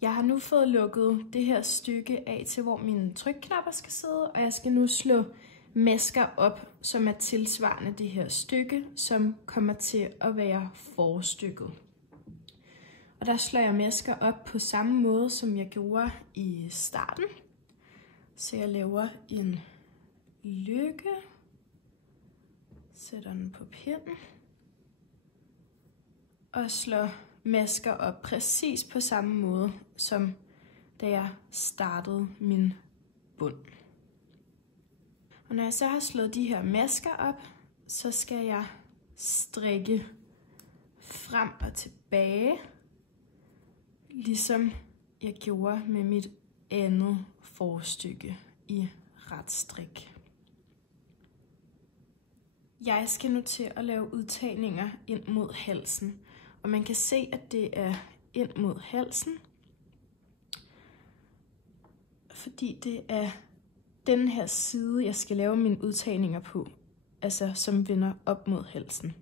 Jeg har nu fået lukket det her stykke af til, hvor mine trykknapper skal sidde, og jeg skal nu slå masker op, som er tilsvarende det her stykke, som kommer til at være forstykket. Og der slår jeg masker op på samme måde, som jeg gjorde i starten. Så jeg laver en lykke, sætter den på pinden, og slår masker op præcis på samme måde, som da jeg startede min bund. Og når jeg så har slået de her masker op, så skal jeg strikke frem og tilbage, ligesom jeg gjorde med mit andet forstykke i retstrik. Jeg skal nu til at lave udtagninger ind mod halsen, og man kan se, at det er ind mod halsen, fordi det er den her side, jeg skal lave mine udtagninger på, altså som vender op mod halsen.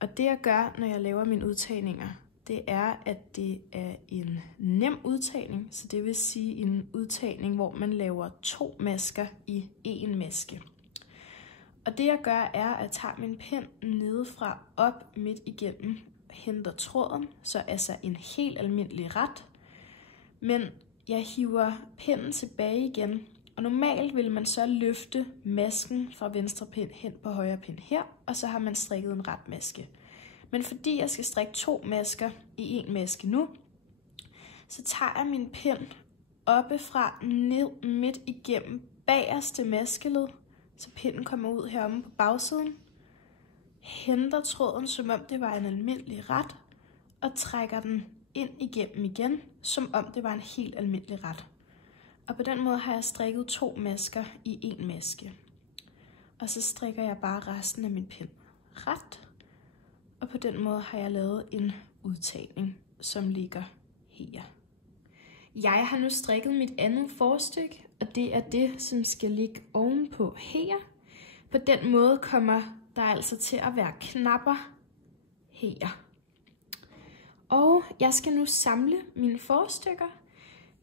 Og det jeg gør, når jeg laver mine udtagninger, det er, at det er en nem udtagning, så det vil sige en udtagning, hvor man laver 2 masker i 1 maske. Og det jeg gør, er, at jeg tager min pen nedefra op midt igennem, henter tråden, så altså en helt almindelig ret, men jeg hiver pennen tilbage igen, og normalt vil man så løfte masken fra venstre pind hen på højre pind her, og så har man strikket en ret maske. Men fordi jeg skal strikke 2 masker i 1 maske nu, så tager jeg min pind oppefra ned midt igennem bagerste maskeled, så pinden kommer ud heromme på bagsiden, henter tråden, som om det var en almindelig ret, og trækker den ind igennem igen, som om det var en helt almindelig ret. Og på den måde har jeg strikket 2 masker i 1 maske. Og så strikker jeg bare resten af min pind ret, og på den måde har jeg lavet en udtagning, som ligger her. Jeg har nu strikket mit andet forstykke, og det er det, som skal ligge ovenpå her. På den måde kommer der altså til at være knapper her. Og jeg skal nu samle mine forstykker.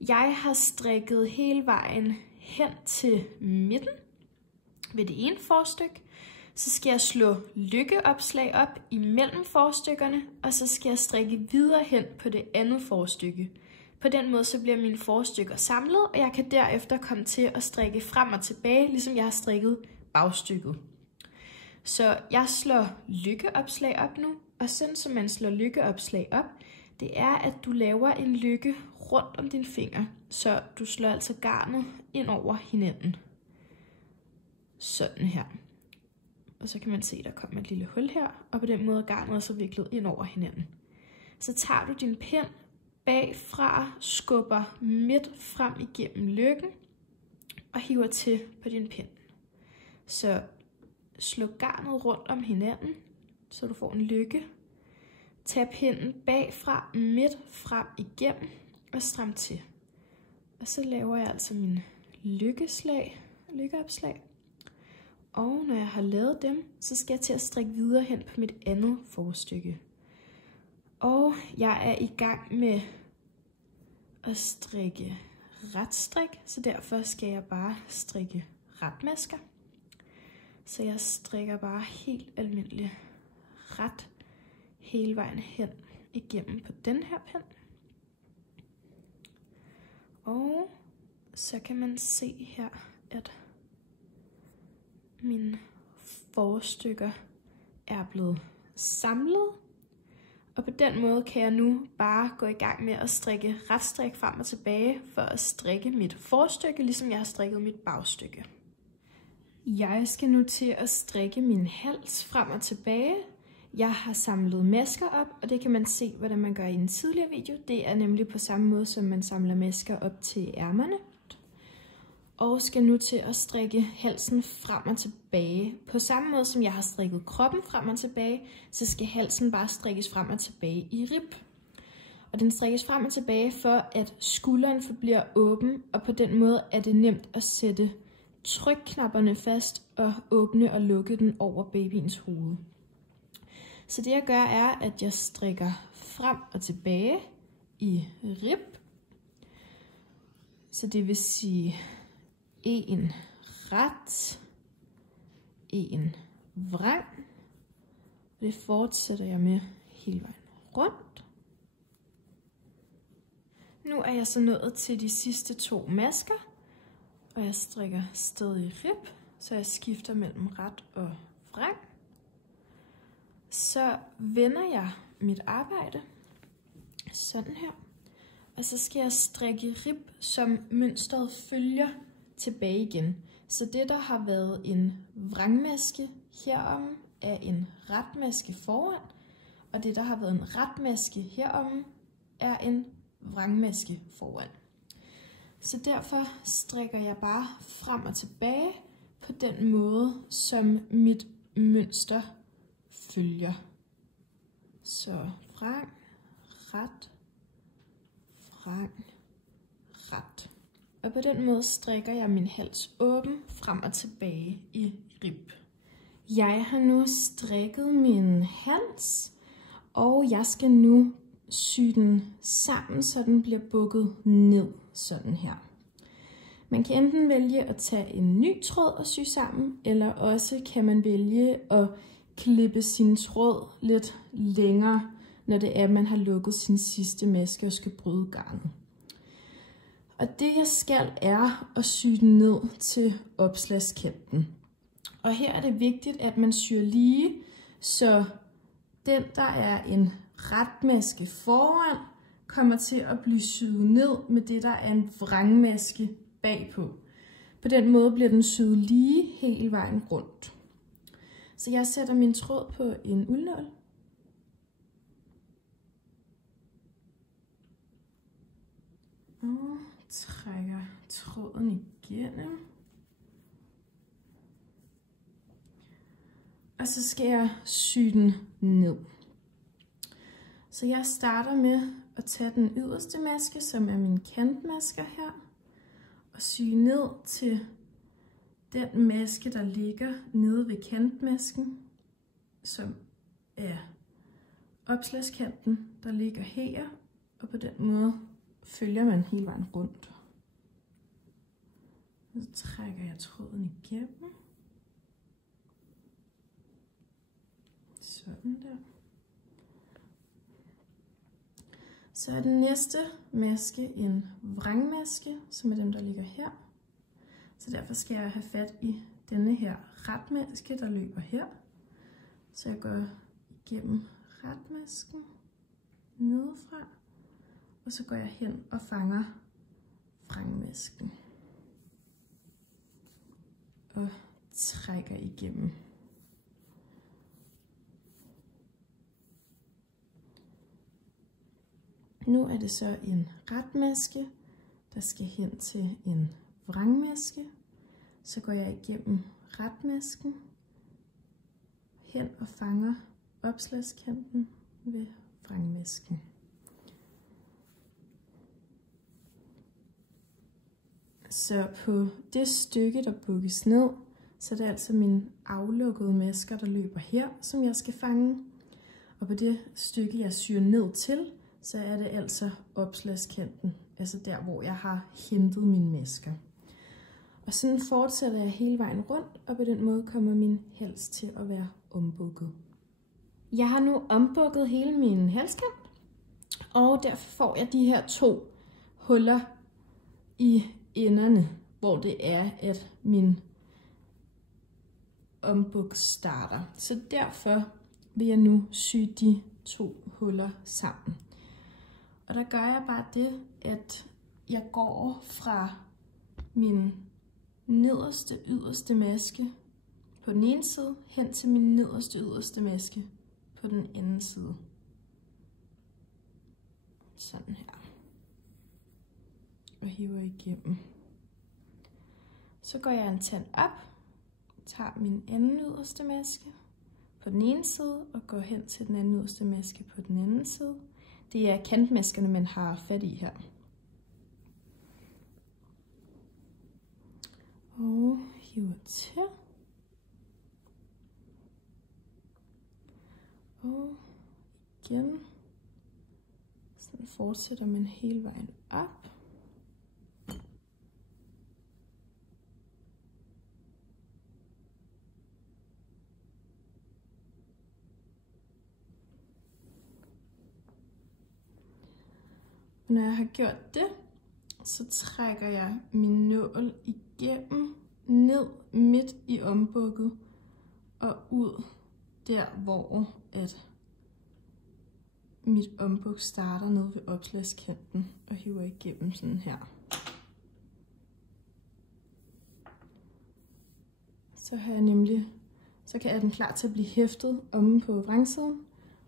Jeg har strikket hele vejen hen til midten ved det ene forstykke. Så skal jeg slå lykkeopslag op imellem forstykkerne, og så skal jeg strikke videre hen på det andet forstykke. På den måde så bliver mine forstykker samlet, og jeg kan derefter komme til at strikke frem og tilbage, ligesom jeg har strikket bagstykket. Så jeg slår lykkeopslag op nu, og sådan som man slår lykkeopslag op, det er, at du laver en lykke rundt om din finger, så du slår altså garnet ind over hinanden. Sådan her. Og så kan man se, at der kommer et lille hul her, og på den måde er garnet også viklet ind over hinanden. Så tager du din pind bagfra, skubber midt frem igennem lykken, og hiver til på din pind. Så slå garnet rundt om hinanden, så du får en lykke. Tag pinden bagfra, midt frem igennem, og stram til. Og så laver jeg altså mine lykkeopslag. Og når jeg har lavet dem, så skal jeg til at strikke videre hen på mit andet forstykke. Og jeg er i gang med at strikke retstrik, så derfor skal jeg bare strikke retmasker. Så jeg strikker bare helt almindelig ret hele vejen hen igennem på den her pind. Og så kan man se her, at mine forstykker er blevet samlet. Og på den måde kan jeg nu bare gå i gang med at strikke retstrik frem og tilbage for at strikke mit forstykke, ligesom jeg har strikket mit bagstykke. Jeg skal nu til at strikke min hals frem og tilbage. Jeg har samlet masker op, og det kan man se, hvordan man gør i en tidligere video. Det er nemlig på samme måde, som man samler masker op til ærmerne. Og skal nu til at strikke halsen frem og tilbage. På samme måde som jeg har strikket kroppen frem og tilbage, så skal halsen bare strikkes frem og tilbage i rib. Og den strikkes frem og tilbage for, at skulderen forbliver åben, og på den måde er det nemt at sætte trykknapperne fast og åbne og lukke den over babyens hoved. Så det jeg gør er, at jeg strikker frem og tilbage i rib, Så det vil sige en ret, en vrang. Det fortsætter jeg med hele vejen rundt. Nu er jeg så nået til de sidste 2 masker, og jeg strikker stadig rib, så jeg skifter mellem ret og vrang. Så vender jeg mit arbejde sådan her, og så skal jeg strikke rib, som mønstret følger tilbage igen. Så det, der har været en vrangmaske heromme, er en retmaske foran, og det, der har været en retmaske heromme, er en vrangmaske foran. Så derfor strikker jeg bare frem og tilbage på den måde, som mit mønster følger. Så vrang, ret, vrang, ret. Og på den måde strikker jeg min hals åben frem og tilbage i rib. Jeg har nu strikket min hals, og jeg skal nu sy den sammen, så den bliver bukket ned sådan her. Man kan enten vælge at tage en ny tråd og sy sammen, eller også kan man vælge at klippe sin tråd lidt længere, når det er, at man har lukket sin sidste maske og skal bryde garnet. Og det jeg skal er at sy den ned til opslagskanten. Og her er det vigtigt, at man syr lige, så den, der er en retmaske foran, kommer til at blive syet ned med det, der er en vrangmaske bagpå. På den måde bliver den syet lige hele vejen rundt. Så jeg sætter min tråd på en uldnål. Og trækker tråden igennem. Og så skal jeg sy den ned. Så jeg starter med at tage den yderste maske, som er min kantmasker her, og sy ned til den maske, der ligger nede ved kantmasken, som er opslagskanten, der ligger her, og på den måde følger man hele vejen rundt. Så trækker jeg tråden igennem. Sådan der. Så er den næste maske en vrangmaske, som er den, der ligger her. Så derfor skal jeg have fat i denne her retmaske, der løber her. Så jeg går igennem retmasken nedefra, og så går jeg hen og fanger vrangmasken og trækker igennem. Nu er det så en retmaske, der skal hen til en vrangmaske. Så går jeg igennem retmasken, hen og fanger opslagskanten ved vrangmasken. Så på det stykke, der bukkes ned, så er det altså mine aflukkede masker, der løber her, som jeg skal fange. Og på det stykke, jeg syr ned til, så er det altså opslagskanten, altså der, hvor jeg har hentet mine masker. Og sådan fortsætter jeg hele vejen rundt, og på den måde kommer min hals til at være ombukket. Jeg har nu ombukket hele min halskant, og derfor får jeg de her 2 huller i enderne, hvor det er, at min ombuk starter. Så derfor vil jeg nu sy de 2 huller sammen. Og der gør jeg bare det, at jeg går fra min yderste maske på den ene side, hen til min yderste maske på den anden side. Sådan her. Og hiver igennem. Så går jeg en tand op, tager min anden yderste maske på den ene side, og går hen til den anden yderste maske på den anden side. Det er kantmaskerne, man har fat i her. Og hiver til. Og igen. Sådan fortsætter man hele vejen op. Når jeg har gjort det, så trækker jeg min nål igennem, ned midt i ombukket og ud der, hvor at mit ombuk starter nede ved opslagskanten og hiver igennem sådan her. Så kan jeg den klar til at blive hæftet omme på vrangsiden,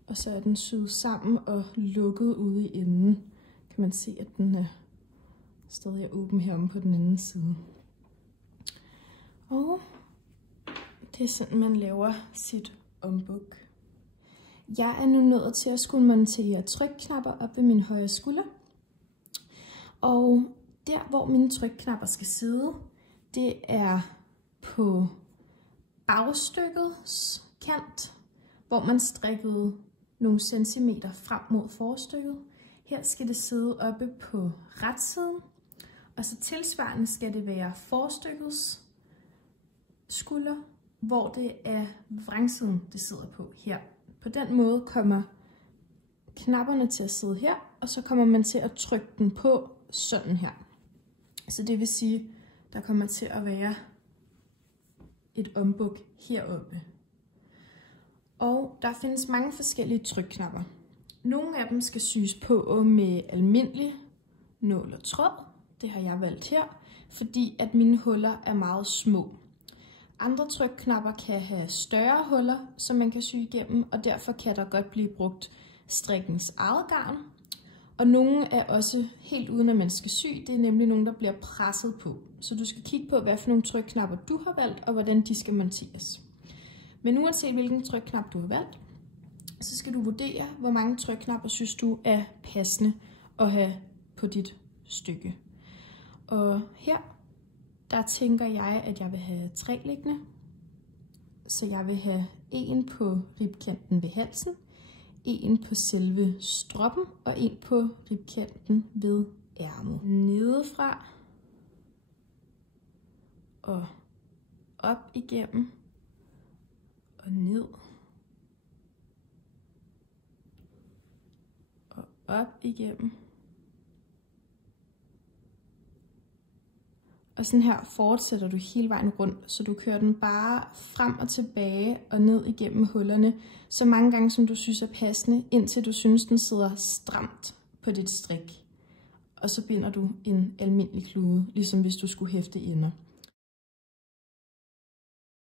og så er den syet sammen og lukket ude i enden. Kan man se, at den er stadig åben heromme på den anden side. Og det er sådan, man laver sit ombuk. Jeg er nu nået til at skulle montere trykknapper op ved min højre skulder. Og der, hvor mine trykknapper skal sidde, det er på bagstykkets kant, hvor man strikkede nogle centimeter frem mod forstykket. Her skal det sidde oppe på retsiden, og så tilsvarende skal det være forstykkets skulder, hvor det er vrangsiden, det sidder på her. På den måde kommer knapperne til at sidde her, og så kommer man til at trykke den på sådan her. Så det vil sige, der kommer til at være et ombuk heroppe. Og der findes mange forskellige trykknapper. Nogle af dem skal syes på med almindelig nål og tråd. Det har jeg valgt her, fordi at mine huller er meget små. Andre trykknapper kan have større huller, som man kan sy igennem, og derfor kan der godt blive brugt strikkens eget garn. Og nogle er også helt uden at man skal sy, det er nemlig nogle, der bliver presset på. Så du skal kigge på, hvad for nogle trykknapper du har valgt, og hvordan de skal monteres. Men uanset hvilken trykknap du har valgt, så skal du vurdere, hvor mange trykknapper synes du er passende at have på dit stykke. Og her, der tænker jeg, at jeg vil have 3 liggende. Så jeg vil have en på ribkanten ved halsen, en på selve stroppen og en på ribkanten ved ærmet. Nedefra og op igennem og ned og op igennem. Og sådan her fortsætter du hele vejen rundt, så du kører den bare frem og tilbage og ned igennem hullerne, så mange gange som du synes er passende, indtil du synes den sidder stramt på dit strik. Og så binder du en almindelig klude, ligesom hvis du skulle hæfte ender.